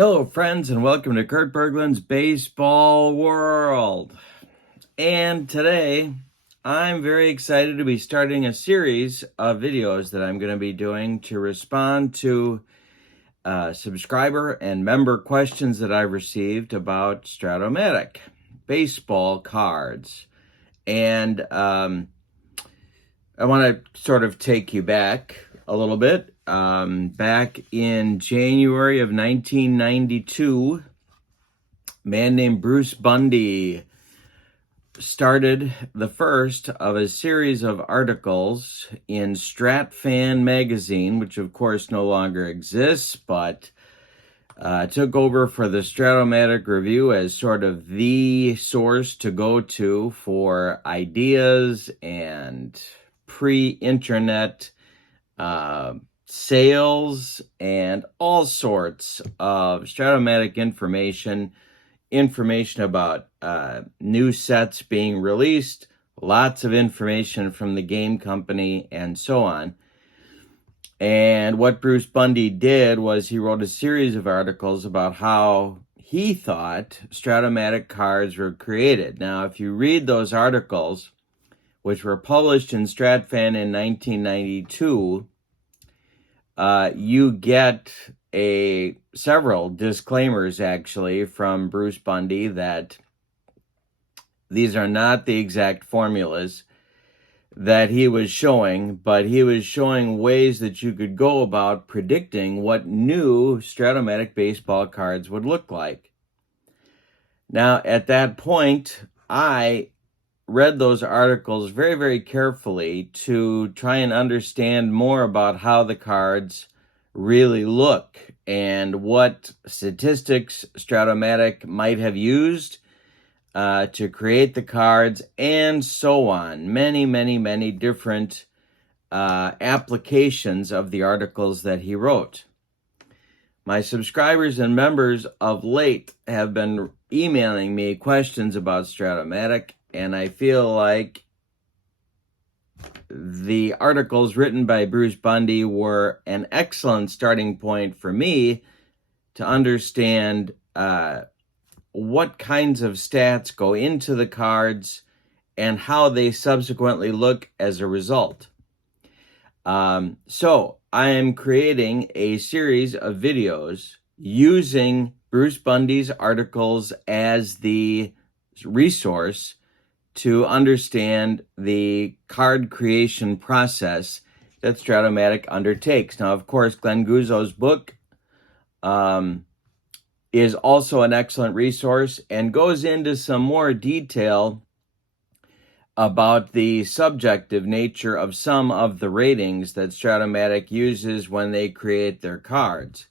Hello, friends, and welcome to Kurt Berglund's Baseball World. And today, I'm very excited to be starting a series of videos that I'm going to be doing to respond to subscriber and member questions that I've received about Strat O Matic baseball cards. And I want to sort of take you back a little bit. Back in January of 1992, a man named Bruce Bundy started the first of a series of articles in Strat Fan magazine, which of course no longer exists, but took over for the Strat O Matic Review as sort of the source to go to for ideas and pre-internet sales and all sorts of Strat O Matic information about new sets being released, lots of information from the game company, and so on. And what Bruce Bundy did was he wrote a series of articles about how he thought Strat O Matic cards were created. Now, if you read those articles, which were published in StratFan in 1992, you get several disclaimers, actually, from Bruce Bundy that these are not the exact formulas that he was showing, but he was showing ways that you could go about predicting what new Strat O Matic baseball cards would look like. Now, at that point, I read those articles very, very carefully to try and understand more about how the cards really look and what statistics Strat O Matic might have used to create the cards, and so on. Many, many, many different applications of the articles that he wrote. My subscribers and members of late have been emailing me questions about Strat O Matic, and I feel like the articles written by Bruce Bundy were an excellent starting point for me to understand what kinds of stats go into the cards and how they subsequently look as a result. So I am creating a series of videos using Bruce Bundy's articles as the resource to understand the card creation process that Strat O Matic undertakes. Now, of course, Glenn Guzzo's book is also an excellent resource and goes into some more detail about the subjective nature of some of the ratings that Strat O Matic uses when they create their cards.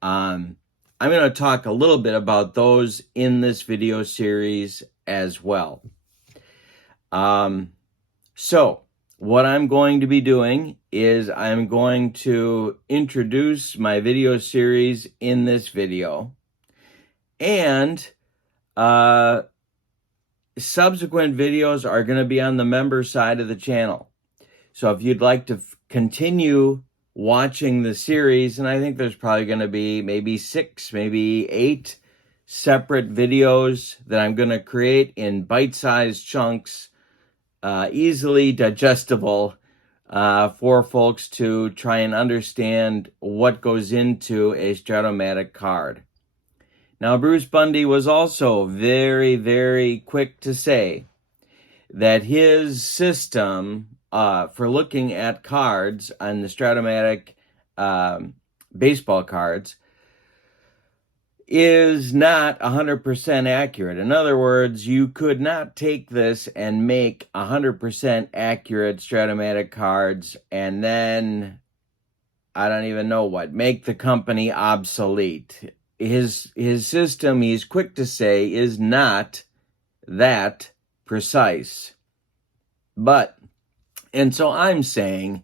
I'm going to talk a little bit about those in this video series as well. So what I'm going to be doing is I'm going to introduce my video series in this video, and subsequent videos are going to be on the member side of the channel. So if you'd like to continue watching the series, and I think there's probably going to be maybe 6, maybe 8 separate videos that I'm going to create in bite-sized chunks, easily digestible for folks to try and understand what goes into a Strat O Matic card. Now, Bruce Bundy was also very, very quick to say that his system for looking at cards on the Strat O Matic baseball cards is not 100% accurate. In other words, you could not take this and make 100% accurate Strat O Matic cards and then, I don't even know what, make the company obsolete. His system, he's quick to say, is not that precise. And so I'm saying,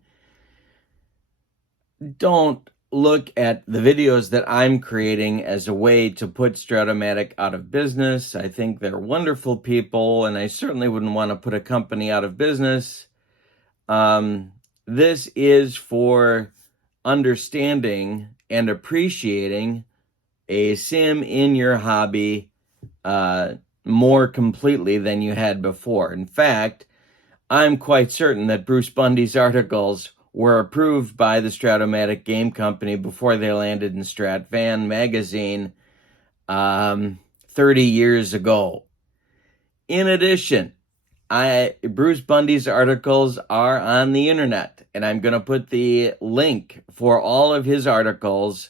don't look at the videos that I'm creating as a way to put Strat O Matic out of business. I think they're wonderful people, and I certainly wouldn't want to put a company out of business. This is for understanding and appreciating a sim in your hobby more completely than you had before. In fact, I'm quite certain that Bruce Bundy's articles were approved by the Strat O Matic Game Company before they landed in Strat Van magazine 30 years ago. In addition, Bruce Bundy's articles are on the internet, and I'm going to put the link for all of his articles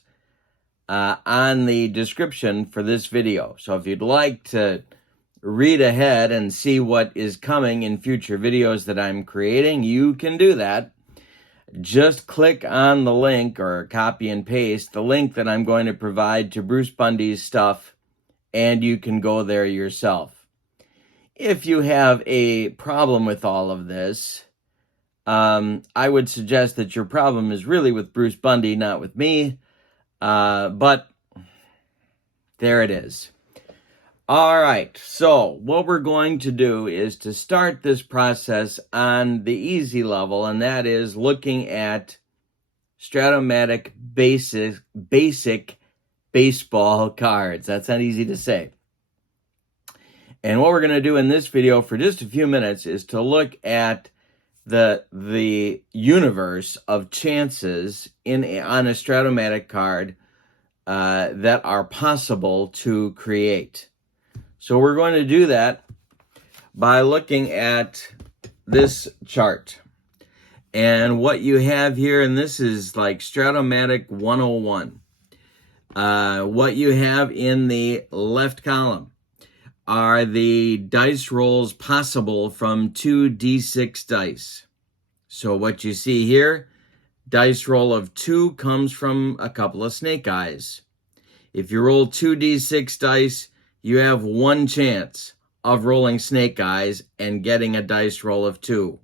on the description for this video. So if you'd like to read ahead and see what is coming in future videos that I'm creating, you can do that. Just click on the link or copy and paste the link that I'm going to provide to Bruce Bundy's stuff, and you can go there yourself. If you have a problem with all of this, I would suggest that your problem is really with Bruce Bundy, not with me. But there it is. All right, so what we're going to do is to start this process on the easy level, and that is looking at Strat O Matic basic baseball cards. That's not easy to say. And what we're going to do in this video for just a few minutes is to look at the universe of chances on a Strat O Matic card that are possible to create. So we're going to do that by looking at this chart. And what you have here, and this is like Strat O Matic 101. What you have in the left column are the dice rolls possible from 2d6 dice. So what you see here, dice roll of 2 comes from a couple of snake eyes. If you roll 2d6 dice, you have one chance of rolling snake eyes and getting a dice roll of 2.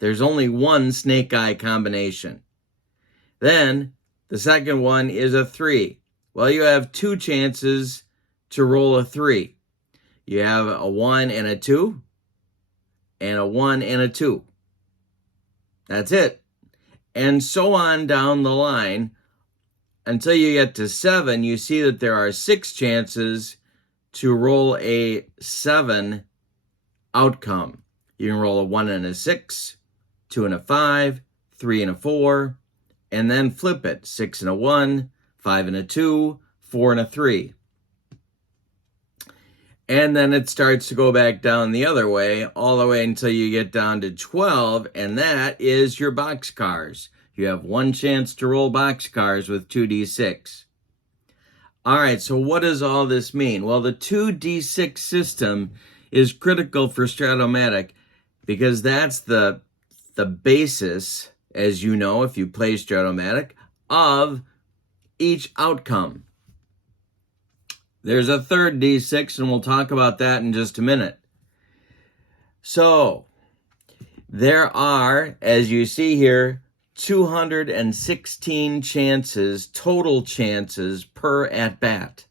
There's only one snake eye combination. Then the second one is a 3. Well, you have 2 chances to roll a 3. You have a 1 and a 2, and a 1 and a 2. That's it. And so on down the line until you get to 7. You see that there are 6 chances to roll a 7 outcome. You can roll a 1 and a 6, 2 and a 5, 3 and a 4, and then flip it. 6 and a 1, 5 and a 2, 4 and a 3. And then it starts to go back down the other way, all the way until you get down to 12, and that is your boxcars. You have one chance to roll boxcars with 2d6. All right, so what does all this mean? Well, the 2d6 system is critical for Strat O Matic because that's the basis, as you know, if you play Strat O Matic, of each outcome. There's a third D6, and we'll talk about that in just a minute. So, there are, as you see here, 216 chances, total chances per at-bat.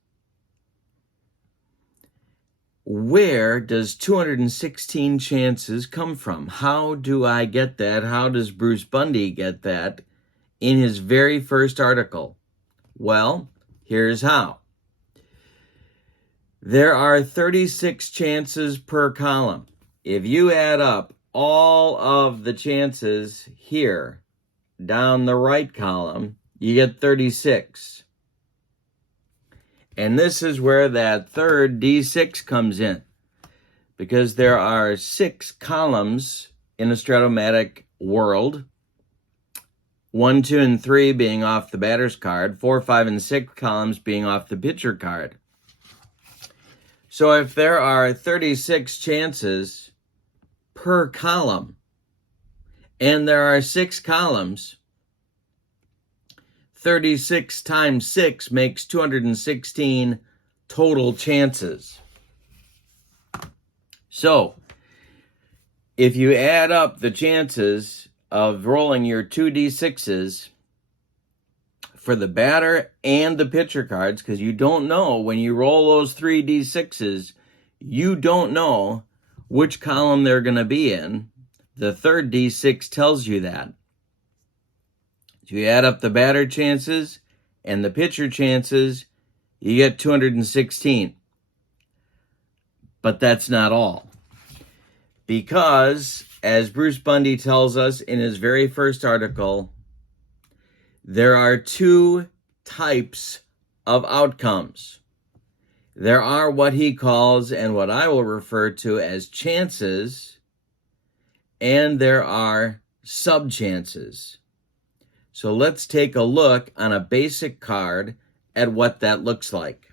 Where does 216 chances come from? How do I get that? How does Bruce Bundy get that in his very first article? Well, here's how. There are 36 chances per column. If you add up all of the chances here down the right column, you get 36. And this is where that third D6 comes in, because there are 6 columns in a Strat O Matic world, 1, 2, and 3 being off the batter's card, 4, 5, and 6 columns being off the pitcher card. So if there are 36 chances per column, and there are 6 columns, 36 times 6 makes 216 total chances. So, if you add up the chances of rolling your 2d6s for the batter and the pitcher cards, because you don't know when you roll those 3 d6s, you don't know which column they're going to be in. The third d6 tells you that. So you add up the batter chances and the pitcher chances, you get 216. But that's not all. Because, as Bruce Bundy tells us in his very first article, there are two types of outcomes. There are what he calls, and what I will refer to as chances, and there are sub-chances. So let's take a look on a basic card at what that looks like.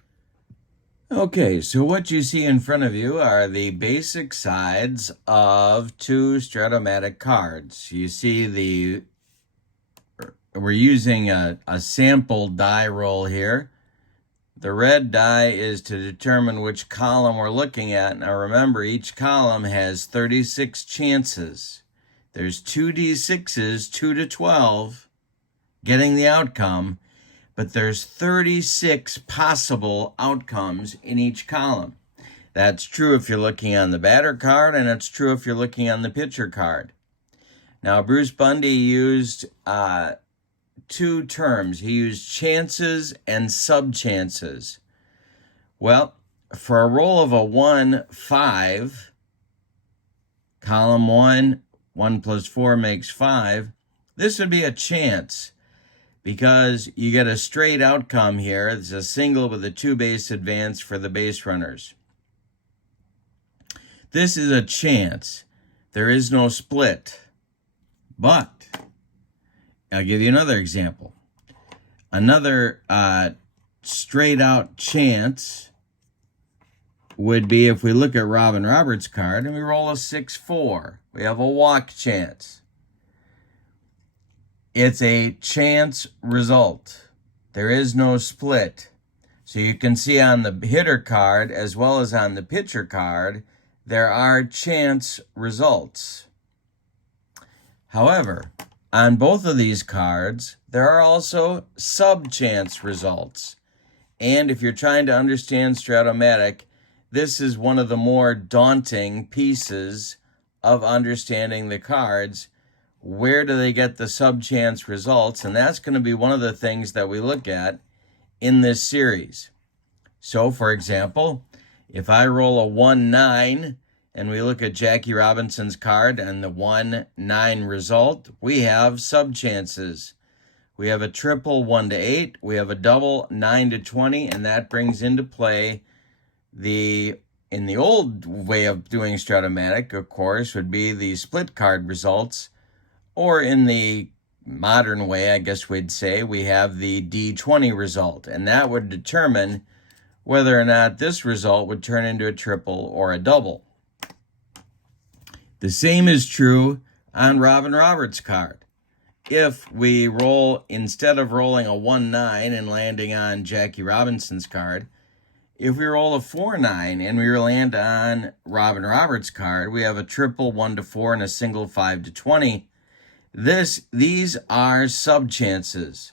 Okay, so what you see in front of you are the basic sides of two Strat O Matic cards. You see we're using a sample die roll here. The red die is to determine which column we're looking at. Now remember, each column has 36 chances. There's 2d6s, 2 to 12, getting the outcome, but there's 36 possible outcomes in each column. That's true if you're looking on the batter card, and it's true if you're looking on the pitcher card. Now, Bruce Bundy used two terms. He used chances and sub-chances. Well, for a roll of a 1-5, column 1, 1 plus 4 makes 5, this would be a chance, because you get a straight outcome here. It's a single with a two-base advance for the base runners. This is a chance. There is no split. But I'll give you another example. Another straight-out chance would be if we look at Robin Roberts' card and we roll a 6-4. We have a walk chance. It's a chance result. There is no split. So you can see on the hitter card as well as on the pitcher card, there are chance results. However, on both of these cards, there are also sub-chance results. And if you're trying to understand Strat O Matic, this is one of the more daunting pieces of understanding the cards. Where do they get the sub-chance results? And that's going to be one of the things that we look at in this series. So, for example, if I roll a 1-9 and we look at Jackie Robinson's card and the 1-9 result, we have sub-chances. We have a triple 1-8, we have a double 9-20, and that brings into play in the old way of doing Strat O Matic, of course, would be the split card results. Or in the modern way, I guess we'd say, we have the D20 result. And that would determine whether or not this result would turn into a triple or a double. The same is true on Robin Roberts' card. If we roll, instead of rolling a 1-9 and landing on Jackie Robinson's card, if we roll a 4-9 and we land on Robin Roberts' card, we have a triple 1-4 and a single 5-20. These are sub-chances.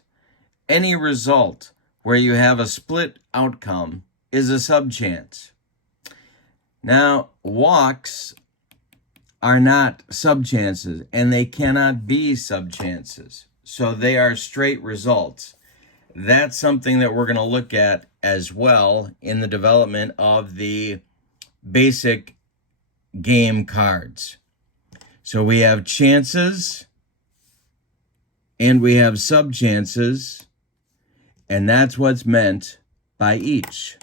Any result where you have a split outcome is a sub-chance. Now, walks are not sub-chances, and they cannot be sub-chances. So they are straight results. That's something that we're going to look at as well in the development of the basic game cards. So we have chances, and we have sub-chances, and that's what's meant by each.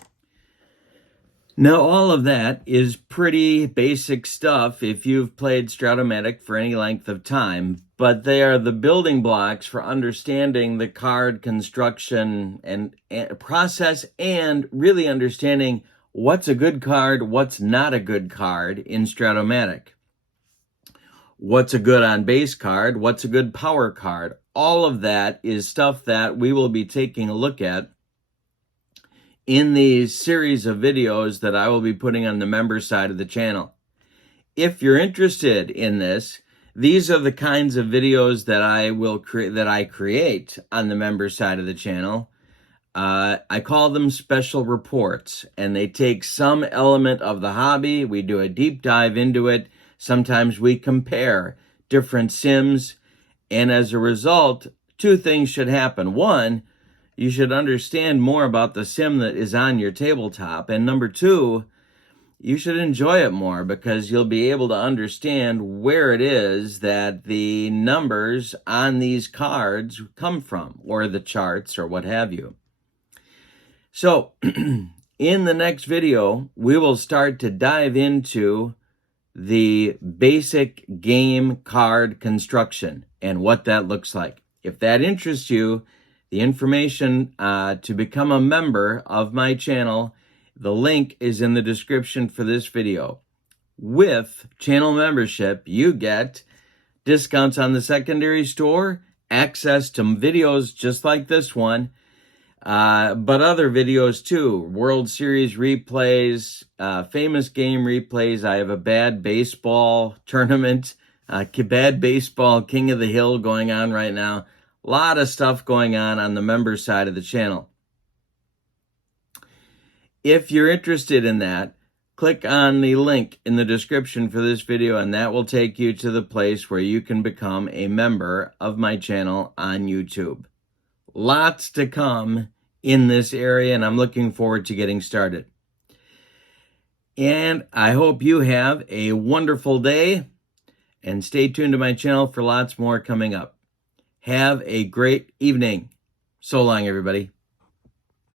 Now, all of that is pretty basic stuff if you've played Strat O Matic for any length of time, but they are the building blocks for understanding the card construction and process, and really understanding what's a good card, what's not a good card in Strat O Matic. What's a good on-base card, what's a good power card. All of that is stuff that we will be taking a look at in these series of videos that I will be putting on the member side of the channel. If you're interested in this, these are the kinds of videos that I create on the member side of the channel. I call them special reports, and they take some element of the hobby. We do a deep dive into it. Sometimes we compare different sims, and as a result, two things should happen. One, you should understand more about the sim that is on your tabletop. And number two, you should enjoy it more because you'll be able to understand where it is that the numbers on these cards come from, or the charts, or what have you. So, in the next video, we will start to dive into the basic game card construction and what that looks like. If that interests you, the information to become a member of my channel, the link is in the description for this video. With channel membership, you get discounts on the secondary store, access to videos just like this one, but other videos too. World Series replays, famous game replays. I have a bad baseball tournament, bad baseball King of the Hill going on right now. A lot of stuff going on the member side of the channel. If you're interested in that, click on the link in the description for this video, and that will take you to the place where you can become a member of my channel on YouTube. Lots to come in this area, and I'm looking forward to getting started. And I hope you have a wonderful day, and stay tuned to my channel for lots more coming up. Have a great evening. So long, everybody.